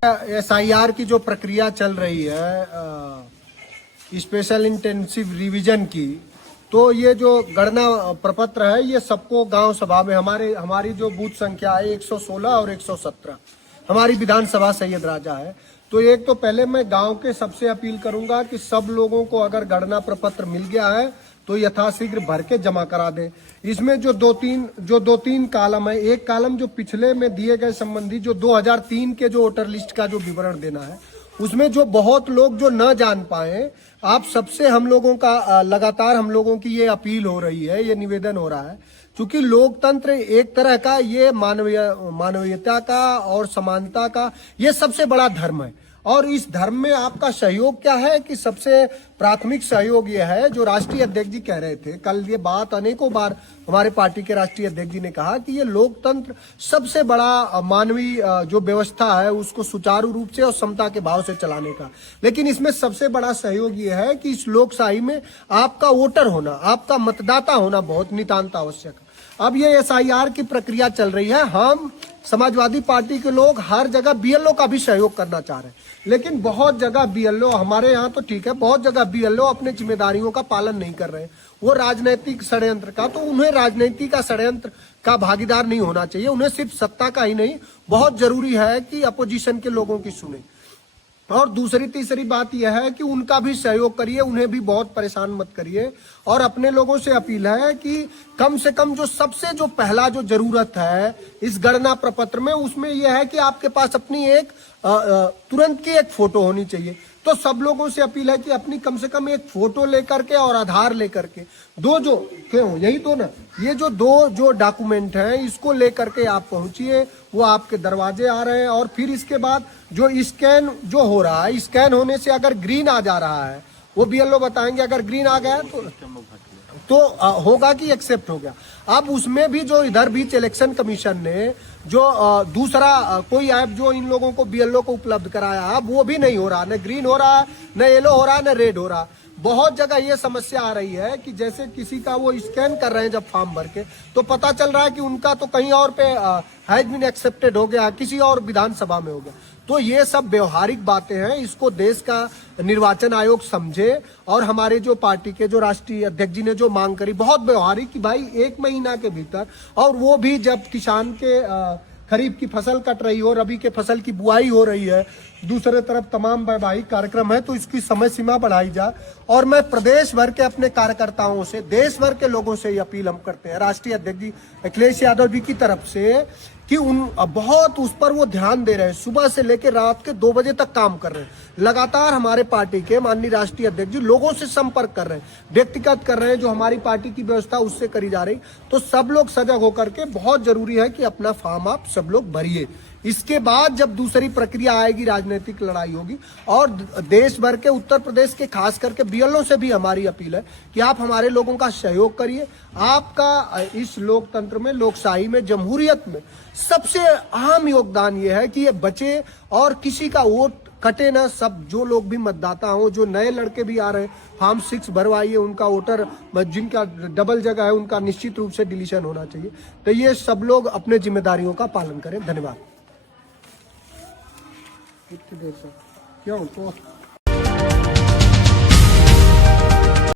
SIR की जो प्रक्रिया चल रही है स्पेशल इंटेंसिव रिवीजन की, तो ये जो गणना प्रपत्र है ये सबको गांव सभा में हमारी जो बूथ संख्या है 116 और 117 हमारी विधानसभा सैयद राजा है। तो एक तो पहले मैं गांव के सबसे अपील करूंगा कि सब लोगों को अगर गणना प्रपत्र मिल गया है तो यथाशीघ्र भर के जमा करा दें। इसमें जो दो तीन कालम है, एक कालम जो पिछले में दिए गए संबंधी जो 2003 के जो वोटर लिस्ट का जो विवरण देना है, उसमें जो बहुत लोग जो न जान पाए, आप सबसे हम लोगों का लगातार हम लोगों की ये अपील हो रही है, ये निवेदन हो रहा है, क्योंकि लोकतंत्र एक तरह का ये मानवीयता का और समानता का ये सबसे बड़ा धर्म है। और इस धर्म में आपका सहयोग क्या है कि सबसे प्राथमिक सहयोग ये है, जो राष्ट्रीय अध्यक्ष जी कह रहे थे कल, ये बात अनेकों बार हमारे पार्टी के राष्ट्रीय अध्यक्ष जी ने कहा कि ये लोकतंत्र सबसे बड़ा मानवीय जो व्यवस्था है उसको सुचारू रूप से और समता के भाव से चलाने का। लेकिन इसमें सबसे बड़ा सहयोग ये है कि इस लोकशाही में आपका वोटर होना, आपका मतदाता होना बहुत नितांत आवश्यक है। अब ये SIR की प्रक्रिया चल रही है, हम समाजवादी पार्टी के लोग हर जगह BLO का भी सहयोग करना चाह रहे हैं, लेकिन बहुत जगह BLO, हमारे यहाँ तो ठीक है, बहुत जगह BLO अपने जिम्मेदारियों का पालन नहीं कर रहे हैं, वो राजनीतिक षड्यंत्र का, तो उन्हें राजनीतिक का षड्यंत्र का भागीदार नहीं होना चाहिए। उन्हें सिर्फ सत्ता का ही नहीं, बहुत जरूरी है कि अपोजिशन के लोगों की सुने। और दूसरी तीसरी बात यह है कि उनका भी सहयोग करिए, उन्हें भी बहुत परेशान मत करिए। और अपने लोगों से अपील है कि कम से कम जो सबसे जो पहला जो जरूरत है इस गणना प्रपत्र में, उसमें यह है कि आपके पास अपनी एक तुरंत की एक फोटो होनी चाहिए। तो सब लोगों से अपील है कि अपनी कम से कम एक फोटो लेकर के और आधार लेकर के यही तो ना, ये जो दो जो डॉक्यूमेंट हैं इसको लेकर के आप पहुंचिए, वो आपके दरवाजे आ रहे हैं। और फिर इसके बाद जो स्कैन जो हो रहा है, स्कैन होने से अगर ग्रीन आ जा रहा है, वो BLO बताएंगे, अगर ग्रीन आ गया तो होगा कि एक्सेप्ट हो गया। अब उसमें भी जो इधर बीच इलेक्शन कमीशन ने जो दूसरा कोई ऐप जो इन लोगों को BLO को उपलब्ध कराया, अब वो भी नहीं हो रहा, न ग्रीन हो रहा, न येलो हो रहा, न रेड हो रहा। बहुत जगह ये समस्या आ रही है कि जैसे किसी का वो स्कैन कर रहे हैं जब फॉर्म भर के, तो पता चल रहा है कि उनका तो कहीं और पे हैज बीन एक्सेप्टेड हो गया, किसी और विधानसभा में हो गया। तो ये सब व्यवहारिक बातें हैं, इसको देश का निर्वाचन आयोग समझे। और हमारे जो पार्टी के जो राष्ट्रीय अध्यक्ष जी ने जो मांग करी बहुत व्यवहारिक, कि भाई 1 महीना के भीतर, और वो भी जब किसान के खरीफ की फसल कट रही हो, रबी के फसल की बुआई हो रही है, दूसरे तरफ तमाम वैवाहिक कार्यक्रम है, तो इसकी समय सीमा बढ़ाई जाए। और मैं प्रदेश भर के अपने कार्यकर्ताओं से, देश भर के लोगों से ये अपील हम करते हैं राष्ट्रीय अध्यक्ष जी अखिलेश यादव जी की तरफ से, कि बहुत उस पर वो ध्यान दे रहे हैं, सुबह से लेकर रात के 2 बजे तक काम कर रहे हैं। लगातार हमारे पार्टी के माननीय राष्ट्रीय अध्यक्ष जी लोगों से संपर्क कर रहे हैं, व्यक्तिगत कर रहे हैं, जो हमारी पार्टी की व्यवस्था उससे करी जा रही। तो सब लोग सजग होकर के, बहुत जरूरी है कि अपना फॉर्म आप सब लोग भरिए। इसके बाद जब दूसरी प्रक्रिया आएगी, राजनीतिक लड़ाई होगी। और देश भर के, उत्तर प्रदेश के खास करके BLO से भी हमारी अपील है कि आप हमारे लोगों का सहयोग करिए। आपका इस लोकतंत्र में, लोकशाही में, जमहूरियत में सबसे अहम योगदान ये है कि ये बचे और किसी का वोट कटे ना। सब जो लोग भी मतदाता हो, जो नए लड़के भी आ रहे हैं, फॉर्म 6 भरवाइए, उनका वोटर जिनका डबल जगह है उनका निश्चित रूप से डिलीशन होना चाहिए। तो ये सब लोग अपने जिम्मेदारियों का पालन करें। धन्यवाद। क्यों तो